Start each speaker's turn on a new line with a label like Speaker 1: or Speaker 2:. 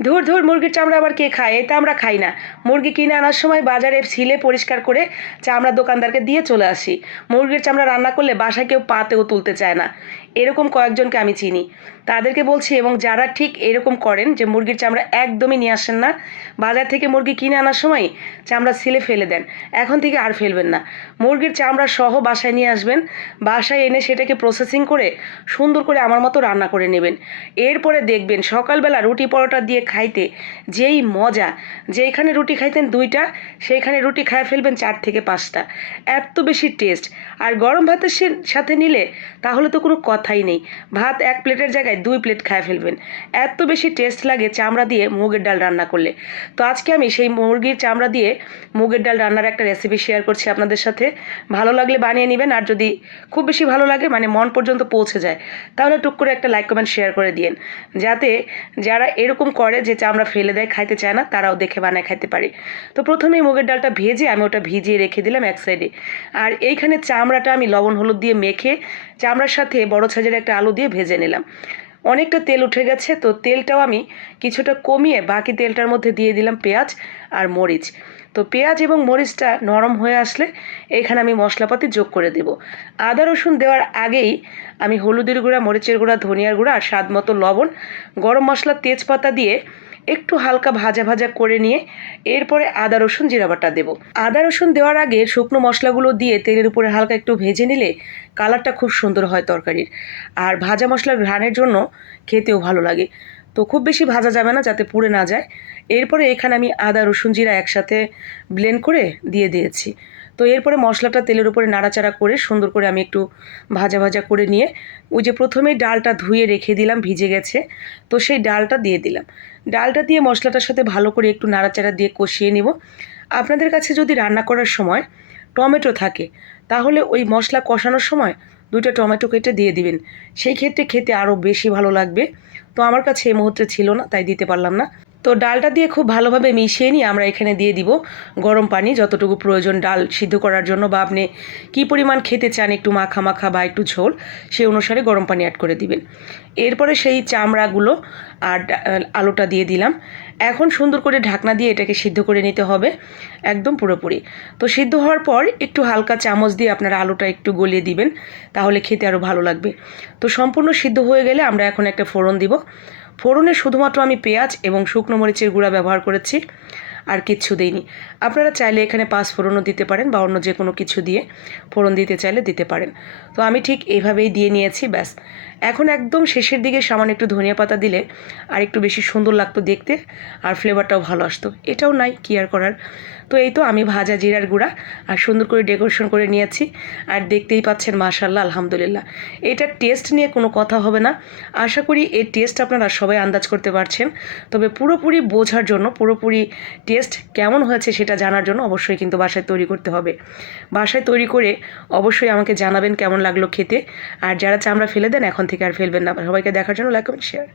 Speaker 1: ধুর ধুর, মুরগির চামড়া আবার কে খায়? এটা আমরা খাই না। মুরগি কিনে আনার সময় বাজারে ছিলে পরিষ্কার করে চামড়া দোকানদারকে দিয়ে চলে আসি। মুরগির চামড়া রান্না করলে বাসায় কেউ পাতেও তুলতে চায় না। এরকম কয়েকজনকে আমি চিনি। তাদেরকে বলছি এবং যারা ঠিক এরকম করেন যে মুরগির চামড়া একদমই নিয়ে আসেন না, বাজার থেকে মুরগি কিনে আনার সময় চামড়া ছিলে ফেলে দেন। এখন থেকে আর ফেলবেন না। মুরগির চামড়া সহ বাসায় নিয়ে আসবেন, বাসায় এনে সেটাকে প্রসেসিং করে সুন্দর করে আমার মতো রান্না করে নেবেন। এরপরে দেখবেন সকালবেলা রুটি পরোটা দিয়ে খাইতে যেই মজা, যেইখানে রুটি খাইতেন দুইটা, সেইখানে রুটি খায় ফেলবেন চার থেকে পাঁচটা। এত বেশি টেস্ট আর গরম ভাতের সাথে নিলে তাহলে তো কোনো কথাই নেই। ভাত এক প্লেটের জায়গায় দুই প্লেট খায় ফেলবেন। এত বেশি টেস্ট লাগে চামড়া দিয়ে মুগের ডাল রান্না করলে। তো আজকে আমি সেই মুরগির চামড়া দিয়ে মুগের ডাল রান্নার একটা রেসিপি শেয়ার করছি আপনাদের সাথে। ভালো লাগলে বানিয়ে নেবেন, আর যদি খুব বেশি ভালো লাগে মানে মন পর্যন্ত পৌঁছে যায়, তাহলে টুক করে একটা লাইক কমেন্ট শেয়ার করে দিন যাতে যারা এরকম করে যে চামড়া ফেলে দেয়, খাইতে চায় না, তারাও দেখে বানায় খাইতে পারে। তো প্রথমেই মুগের ডালটা ভেজে আমি ওটা ভিজিয়ে রেখে দিলাম এক সাইডে আর এইখানে চামড়াটা আমি লবণ, হলুদ দিয়ে মেখে চামড়ার সাথে বড় সাইজের একটা আলু দিয়ে ভেজে নিলাম। অনেকটা তেল উঠে গেছে, তো তেলটাও আমি কিছুটা কমিয়ে বাকি তেলটার মধ্যে দিয়ে দিলাম পেঁয়াজ আর মরিচ। তো পেঁয়াজ এবং মরিচটা নরম হয়ে আসলে এখানে আমি মশলাপাতি যোগ করে দেব। আদা, রসুন দেওয়ার আগেই আমি হলুদের গুঁড়া, মরিচের গুঁড়া, ধনিয়ার গুঁড়া আর স্বাদ মতো লবণ, গরম মশলা, তেজপাতা দিয়ে একটু হালকা ভাজা ভাজা করে নিয়ে এরপরে আদা, রসুন, জিরা বাটা দেবো। আদা, রসুন দেওয়ার আগে শুকনো মশলাগুলো দিয়ে তেলের উপরে হালকা একটু ভেজে নিলে কালারটা খুব সুন্দর হয় তরকারির। আর ভাজা মশলার ঘ্রাণের জন্য খেতেও ভালো লাগে। তো খুব বেশি ভাজা যাবে না, যাতে পুড়ে না যায়। এরপরে এখানে আমি আদা, রসুন, জিরা একসাথে ব্লেন্ড করে দিয়ে দিয়েছি। তো এরপরে মশলাটা তেলের উপরে নাড়াচাড়া করে সুন্দর করে আমি একটু ভাজা ভাজা করে নিয়ে ওই যে প্রথমেই ডালটা ধুয়ে রেখে দিলাম, ভিজে গেছে। তো সেই ডালটা দিয়ে দিলাম। ডালটা দিয়ে মশলাটার সাথে ভালো করে একটু নাড়াচাড়া দিয়ে কষিয়ে নেব। আপনাদের কাছে যদি রান্না করার সময় টমেটো থাকে, তাহলে ওই মশলা কষানোর সময় দুইটা টমেটো কেটে দিয়ে দিবেন। সেই ক্ষেত্রে খেতে আরও বেশি ভালো লাগবে। তো আমার কাছে এই মুহূর্তে ছিল না, তাই দিতে পারলাম না। তো ডালটা দিয়ে খুব ভালোভাবে মিশিয়ে নিয়ে আমরা এখানে দিয়ে দিব গরম পানি, যতটুকু প্রয়োজন ডাল সিদ্ধ করার জন্য বা আপনি কী পরিমাণ খেতে চান একটু মাখা মাখা বা একটু ঝোল, সেই অনুসারে গরম পানি অ্যাড করে দিবেন। এরপরে সেই চামড়াগুলো আর আলুটা দিয়ে দিলাম। এখন সুন্দর করে ঢাকনা দিয়ে এটাকে সিদ্ধ করে নিতে হবে, একদম পুরোপুরি। তো সিদ্ধ হওয়ার পর একটু হালকা চামচ দিয়ে আপনারা আলুটা একটু গলিয়ে দিবেন, তাহলে খেতে আরও ভালো লাগবে। তো সম্পূর্ণ সিদ্ধ হয়ে গেলে আমরা এখন একটা ফোড়ন দিব। ফোড়নে শুধুমাত্র আমি পেঁয়াজ এবং শুকনো মরিচের গুঁড়া ব্যবহার করেছি, আর কিচ্ছু দেইনি। আপনারা চাইলে এখানে পাঁচ ফোড়নও দিতে পারেন বা অন্য যে কোনো কিছু দিয়ে ফোড়ন দিতে চাইলে দিতে পারেন। তো আমি ঠিক এইভাবেই দিয়ে নিয়েছি, ব্যাস। এখন একদম শেষের দিকে সামান্য একটু ধনিয়া পাতা দিলে আর একটু বেশি সুন্দর লাগতো দেখতে, আর ফ্লেভারটাও ভালো আসতো। এটাও নাই, কি আর করার? তো এই তো আমি ভাজা জিরার গুঁড়া আর সুন্দর করে ডেকোরেশন করে নিয়েছি। আর দেখতেই পাচ্ছেন মাশাল্লাহ আলহামদুলিল্লাহ। এটার টেস্ট নিয়ে কোনো কথা হবে না। আশা করি এই টেস্ট আপনারা সবাই আন্দাজ করতে পারছেন। তবে পুরোপুরি বোঝার জন্য, পুরোপুরি টেস্ট কেমন হয়েছে সেটা জানার জন্য অবশ্যই কিন্তু বাসায় তৈরি করতে হবে। বাসায় তৈরি করে অবশ্যই আমাকে জানাবেন কেমন লাগল খেতে। আর যারা চামড়া ফেলে দেন, এখন থেকে আর ফেলবেন না। সবাইকে দেখার জন্য লাইক কমেন্ট শেয়ার